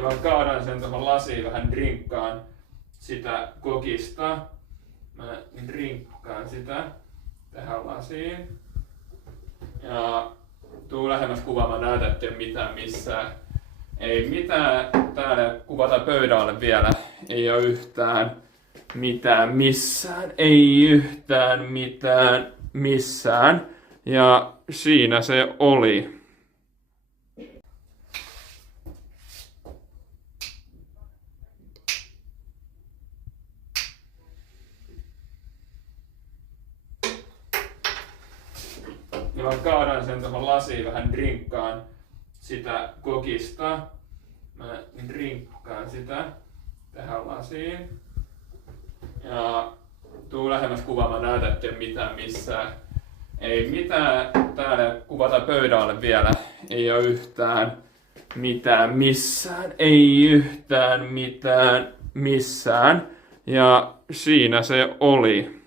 Ja mä kaadan sen tuohon lasiin, vähän drinkkaan sitä kokista. Mä drinkkaan sitä tähän lasiin. Ja tuu lähemmäs kuvaamaan, näytä, ettei mitään missään. Ei mitään täällä kuvata pöydälle vielä. Ei oo yhtään mitään missään. Ei yhtään mitään missään. Ja siinä se oli. Ja mä kaadan sen tuohon lasiin, vähän drinkkaan sitä kokista. Mä drinkkaan sitä tähän lasiin. Ja tuu lähemmäs kuvaamaan, näytä, ettei mitään missään. Ei mitään täällä kuvata pöydälle vielä. Ei oo yhtään mitään missään. Ei yhtään mitään missään. Ja siinä se oli.